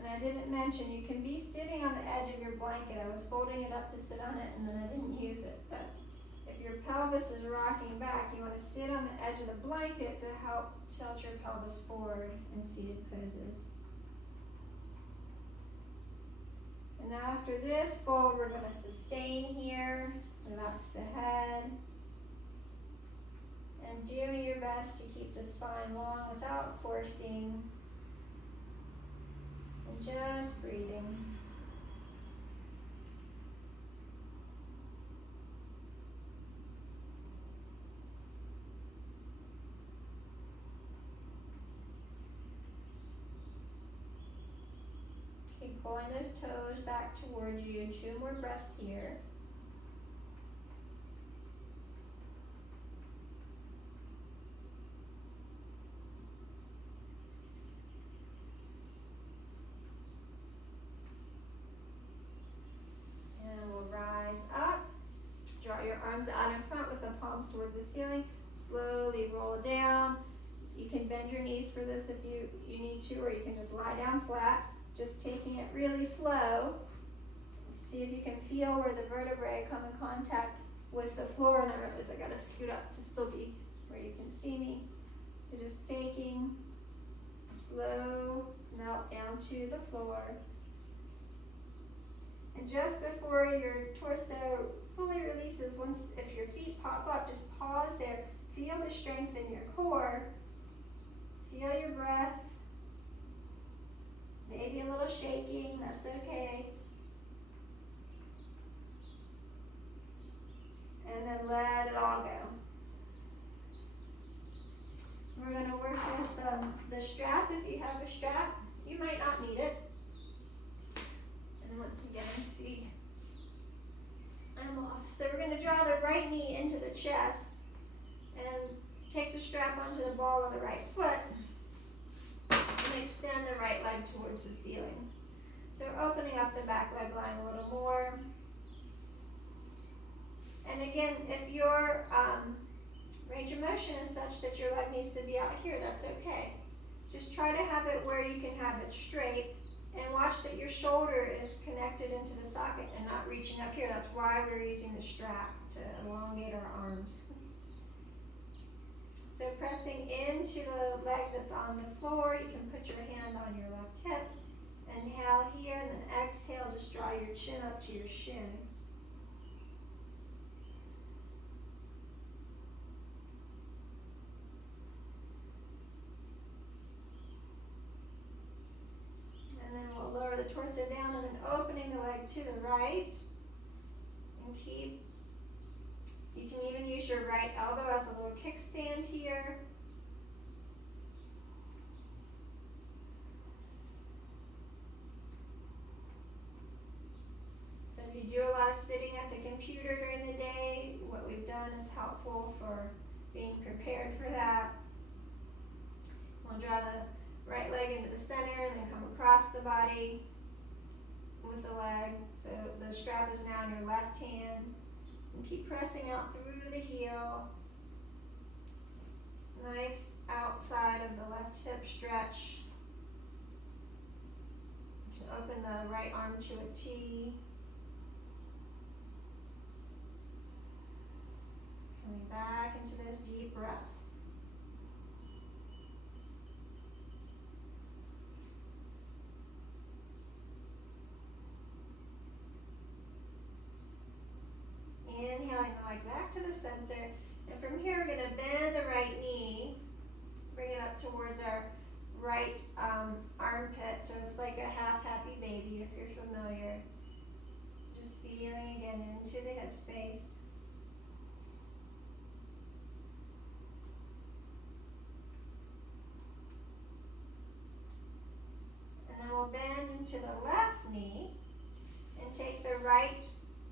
And I didn't mention, you can be sitting on the edge of your blanket. I was folding it up to sit on it and then I didn't use it. But if your pelvis is rocking back, you want to sit on the edge of the blanket to help tilt your pelvis forward in seated poses. And now after this fold, we're going to sustain here, relax the head, and doing your best to keep the spine long without forcing, and just breathing. Keep pulling those toes back towards you. 2 more breaths here. And we'll rise up. Draw your arms out in front with the palms towards the ceiling. Slowly roll down. You can bend your knees for this if you need to, or you can just lie down flat. Just taking it really slow. See if you can feel where the vertebrae come in contact with the floor. And I realize I gotta scoot up to still be where you can see me. So just taking a slow melt down to the floor. And just before your torso fully releases, if your feet pop up, just pause there. Feel the strength in your core. Feel your breath. Maybe a little shaking, that's okay. And then let it all go. We're going to work with the strap. If you have a strap, you might not need it. And once again, see, I'm off. So we're going to draw the right knee into the chest and take the strap onto the ball of the right foot. And extend the right leg towards the ceiling. So we're opening up the back leg line a little more. And again, if your range of motion is such that your leg needs to be out here, that's okay. Just try to have it where you can have it straight, and watch that your shoulder is connected into the socket and not reaching up here. That's why we're using the strap, to elongate our arms. So pressing into the leg that's on the floor, you can put your hand on your left hip. Inhale here, and then exhale, just draw your chin up to your shin. And then we'll lower the torso torso down and then opening the leg to the right. And you can even use your right elbow as a little kickstand here. So if you do a lot of sitting at the computer during the day, what we've done is helpful for being prepared for that. We'll draw the right leg into the center and then come across the body with the leg. So the strap is now in your left hand. And keep pressing out through the heel. Nice outside of the left hip stretch. You can open the right arm to a T. Coming back into those deep breaths. Inhaling the leg back to the center. And from here, we're going to bend the right knee. Bring it up towards our right armpit. So it's like a half happy baby if you're familiar. Just feeling again into the hip space. And then we'll bend into the left knee and take the right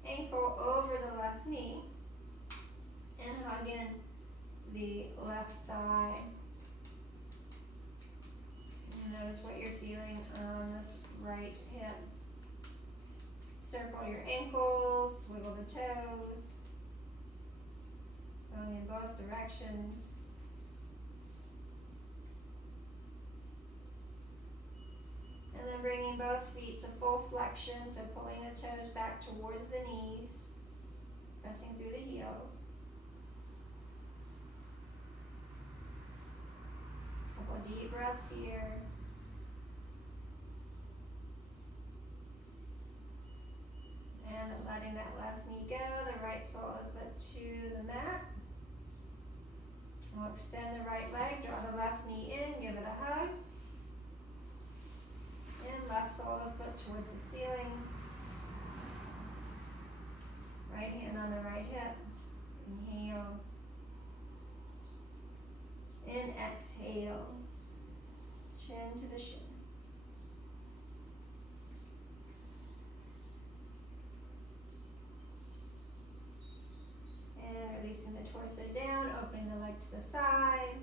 ankle over the left knee and hug in the left thigh. And notice what you're feeling on this right hip. Circle your ankles, wiggle the toes, going in both directions. And then bringing both feet to full flexion, so pulling the toes back towards the knees, pressing through the heels. Couple of deep breaths here. And letting that left knee go, the right sole of the foot to the mat. We'll extend the right leg, draw the left knee in, give it a hug. And left sole of the foot towards the ceiling. Right hand on the right hip. Inhale. And exhale. Chin to the shin. And releasing the torso down, opening the leg to the side.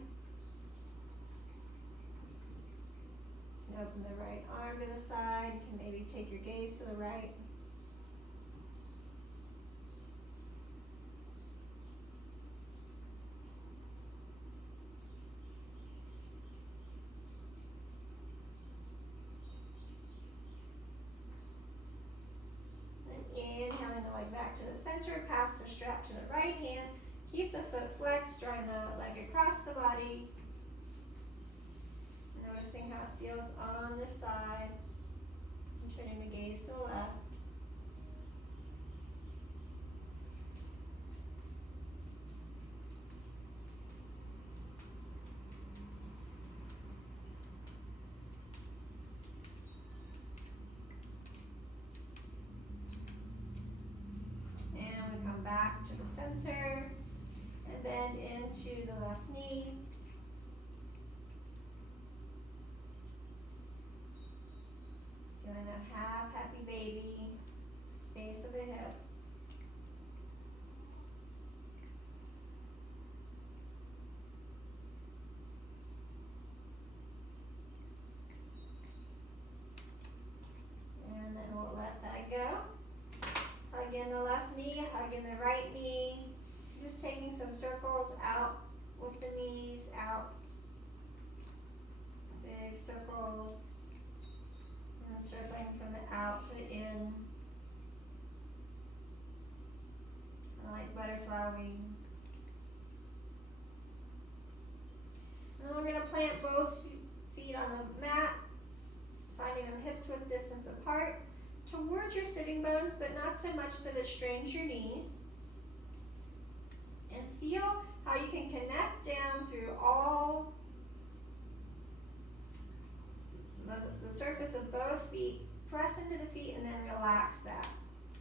Open the right arm to the side. You can maybe take your gaze to the right. And inhaling the leg back to the center, pass the strap to the right hand. Keep the foot flexed, drawing the leg across the body. Noticing how it feels on this side, and turning the gaze to the left. And we come back to the center and bend into the left knee. Feeling that half happy baby, space of the hip. And then we'll let that go. Hug in the left knee, hug in the right knee. Just taking some circles out with the knees out. Big circles. And circling from the out to the in. Like butterfly wings. And then we're going to plant both feet on the mat, finding them hips width distance apart towards your sitting bones, but not so much that it strains your knees. And feel how you can connect down through all the surface of both feet, press into the feet and then relax that.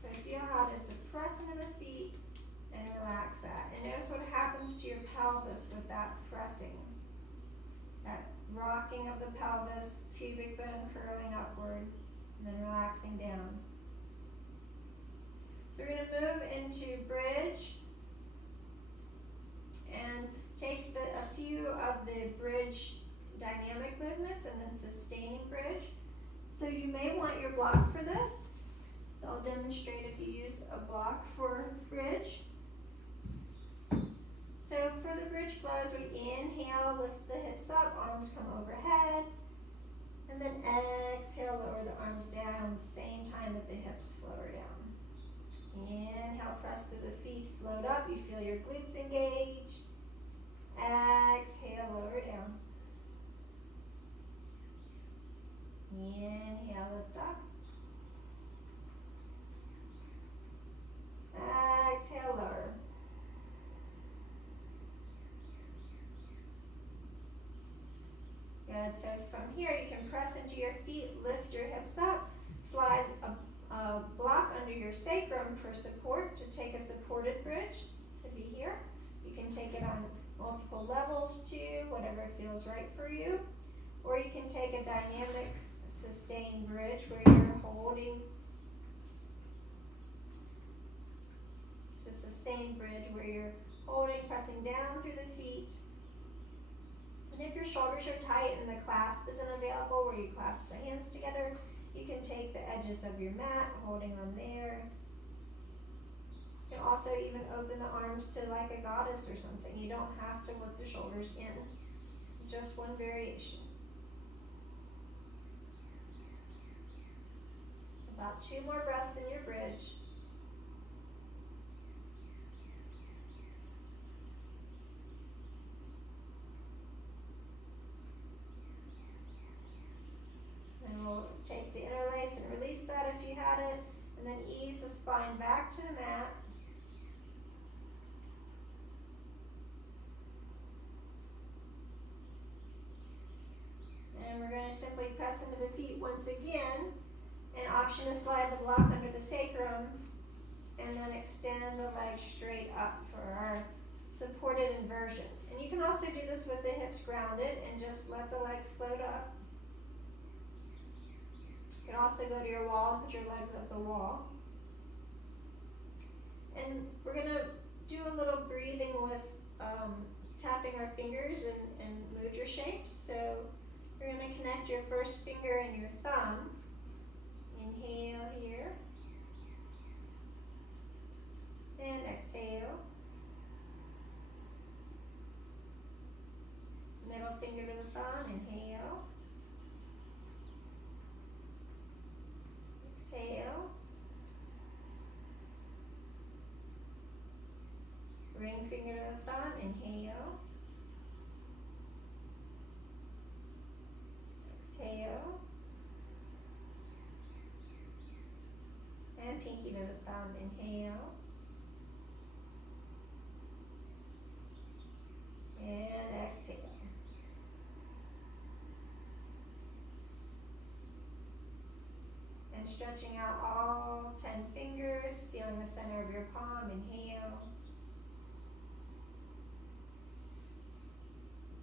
So feel how it is to press into the feet and relax that. And notice what happens to your pelvis with that pressing. That rocking of the pelvis, pubic bone curling upward, and then relaxing down. So we're going to move into bridge and take a few of the bridge dynamic movements and then sustaining bridge. So you may want your block for this. So I'll demonstrate if you use a block for bridge. So for the bridge flows, we inhale, lift the hips up, arms come overhead, and then exhale, lower the arms down at the same time that the hips float down. Inhale, press through the feet, float up, you feel your glutes engage. Exhale, lower down. Inhale, lift up. Exhale, lower. Good, so from here you can press into your feet, lift your hips up, slide a block under your sacrum for support to take a supported bridge to be here. You can take it on multiple levels too, whatever feels right for you. Or you can take a dynamic sustained bridge where you're holding. It's a sustained bridge where you're holding, pressing down through the feet. And if your shoulders are tight and the clasp isn't available where you clasp the hands together, you can take the edges of your mat, holding on there. You can also even open the arms to like a goddess or something. You don't have to work the shoulders in. Just one variation. About 2 more breaths in your bridge. And we'll take the interlace and release that if you had it, and then ease the spine back to the mat. And we're going to simply press into the feet once again. An option to slide the block under the sacrum and then extend the legs straight up for our supported inversion. And you can also do this with the hips grounded and just let the legs float up. You can also go to your wall and put your legs up the wall. And we're going to do a little breathing with tapping our fingers and mudra shapes. So you're going to connect your first finger and your thumb. Inhale here. And exhale. Middle finger to the thumb, inhale. Exhale. Ring finger to the thumb, inhale. Exhale. And pinky to the thumb, inhale. And exhale. And stretching out all 10 fingers, feeling the center of your palm, inhale.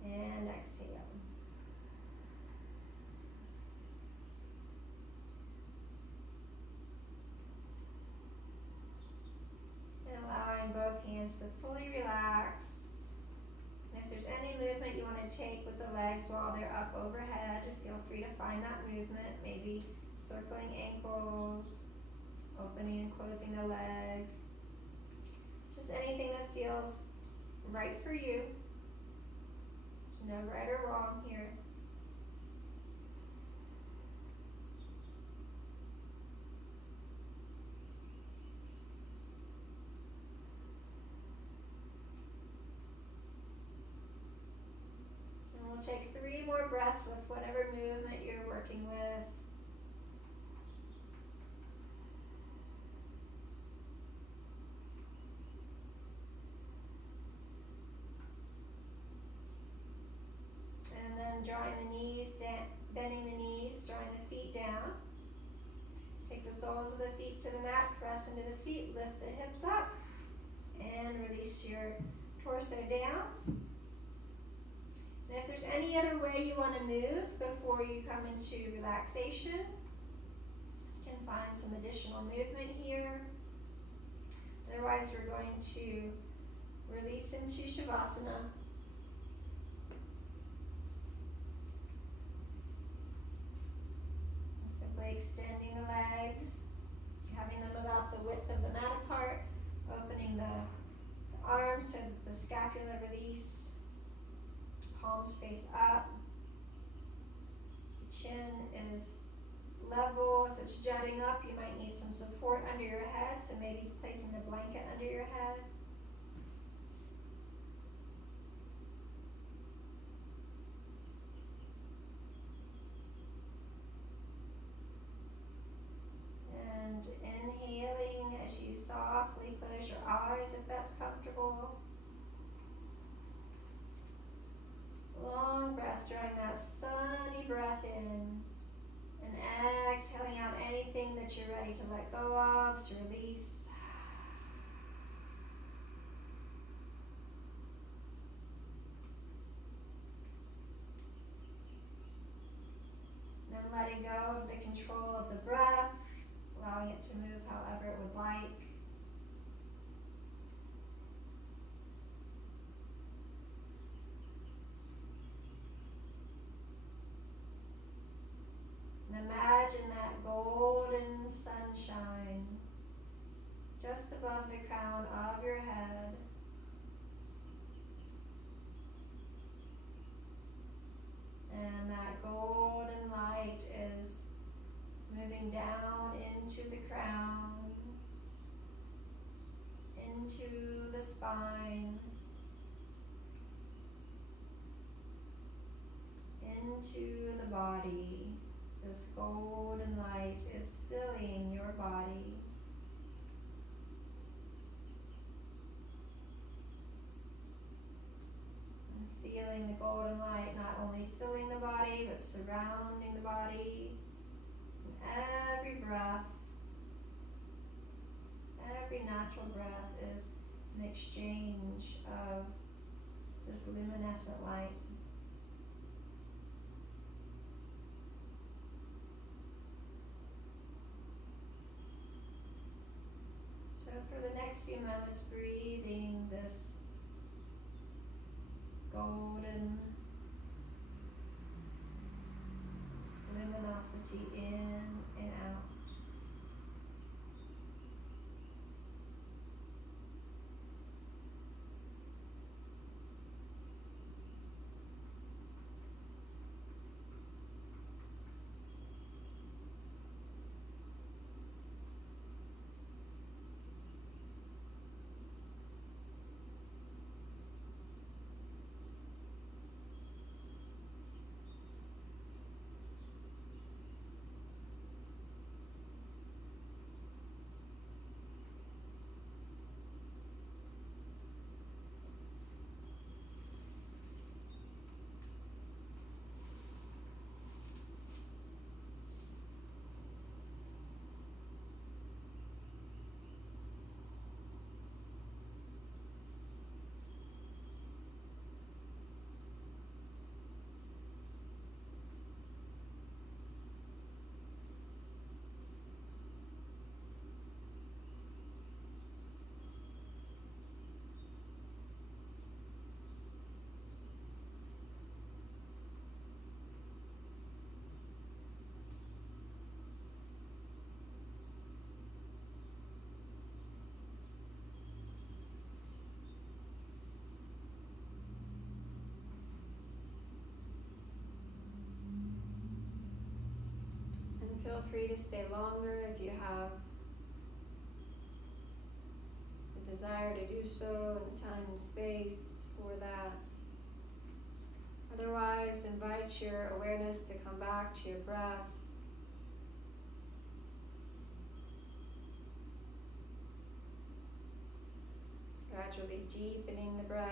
And exhale. And allowing both hands to fully relax. And if there's any movement you want to take with the legs while they're up overhead, feel free to find that movement, maybe circling ankles, opening and closing the legs. Just anything that feels right for you. No right or wrong here. And we'll take 3 more breaths with whatever movement you're working with. And then drawing the knees down, bending the knees, drawing the feet down. Take the soles of the feet to the mat, press into the feet, lift the hips up, and release your torso down. And if there's any other way you want to move before you come into relaxation, you can find some additional movement here. Otherwise, we're going to release into Shavasana. Simply extending the legs, having them about the width of the mat apart, opening the arms so that the scapula release, palms face up, the chin is level. If it's jutting up, you might need some support under your head, so maybe placing the blanket under your head. And inhaling as you softly close your eyes if that's comfortable. Long breath, drawing that sunny breath in. And exhaling out anything that you're ready to let go of, to release. Then letting go of the control of the breath, allowing it to move however it would like. And imagine that golden sunshine just above the crown of your head. And that golden light is moving down into the crown, into the spine, into the body. This golden light is filling your body. And feeling the golden light not only filling the body, but surrounding the body. And every breath, every natural breath is an exchange of this luminescent light. So for the next few moments, breathing this golden luminosity in and out. Feel free to stay longer if you have the desire to do so and the time and space for that. Otherwise, invite your awareness to come back to your breath. Gradually deepening the breath.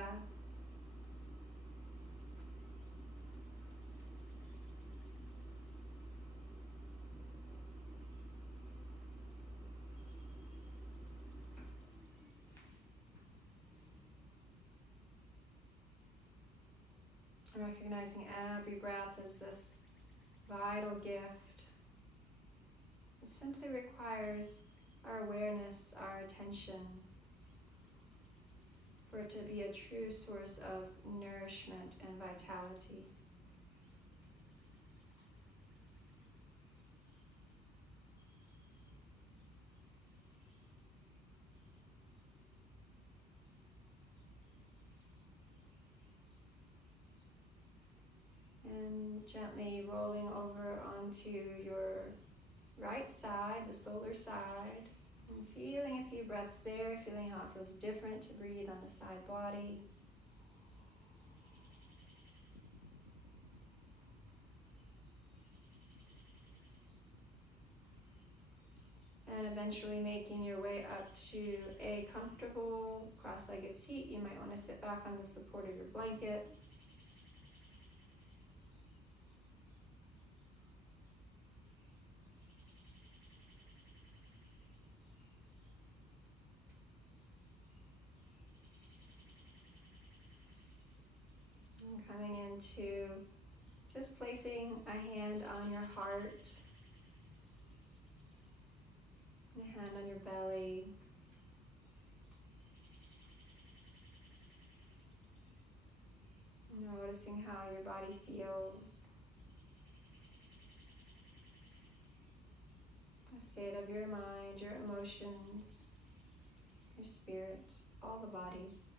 Recognizing every breath as this vital gift. It simply requires our awareness, our attention, for it to be a true source of nourishment and vitality. And gently rolling over onto your right side, the solar side, and feeling a few breaths there, feeling how it feels different to breathe on the side body. And eventually making your way up to a comfortable cross-legged seat. You might want to sit back on the support of your blanket. And coming into just placing a hand on your heart, a hand on your belly. Noticing how your body feels. The state of your mind, your emotions, your spirit, all the bodies.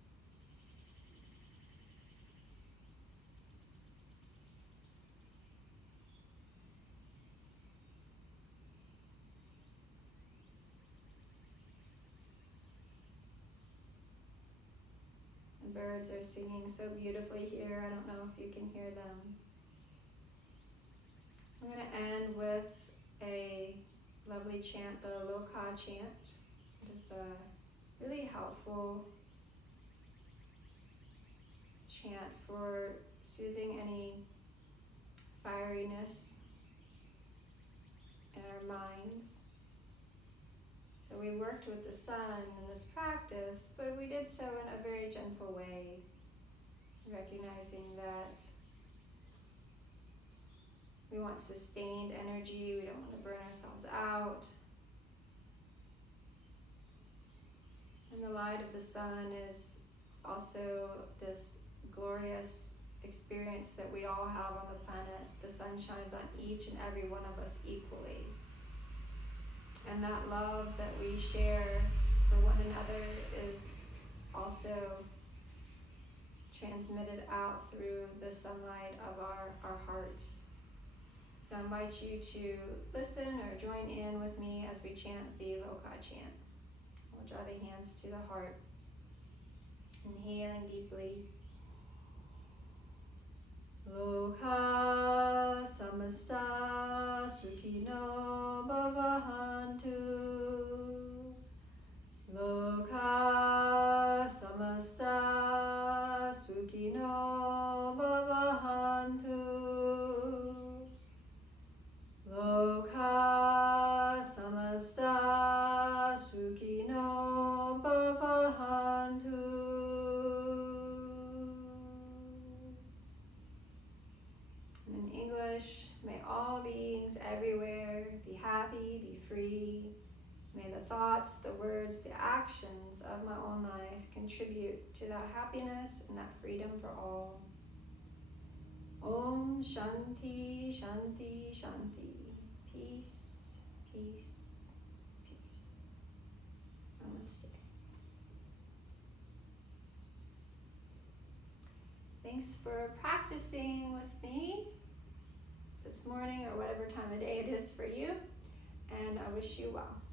The birds are singing so beautifully here. I don't know if you can hear them. I'm going to end with a lovely chant, the Loka chant. It is a really helpful chant for soothing any fieriness in our minds. So we worked with the sun in this practice, but we did so in a very gentle way, recognizing that we want sustained energy, we don't want to burn ourselves out. And the light of the sun is also this glorious experience that we all have on the planet. The sun shines on each and every one of us equally. And that love that we share for one another is also transmitted out through the sunlight of our hearts. So I invite you to listen or join in with me as we chant the Loka chant. We'll draw the hands to the heart, inhaling deeply. Loka samasta sukhino bhavantu. Loka samasta sukhino bhavantu. Loka samasta sukhino bhavantu. In English, may all beings everywhere be happy, be free. May the thoughts, the words, the actions of my own life contribute to that happiness and that freedom for all. Om Shanti, Shanti, Shanti. Peace, peace, peace. Namaste. Thanks for practicing with me this morning or whatever time of day it is for you, and I wish you well.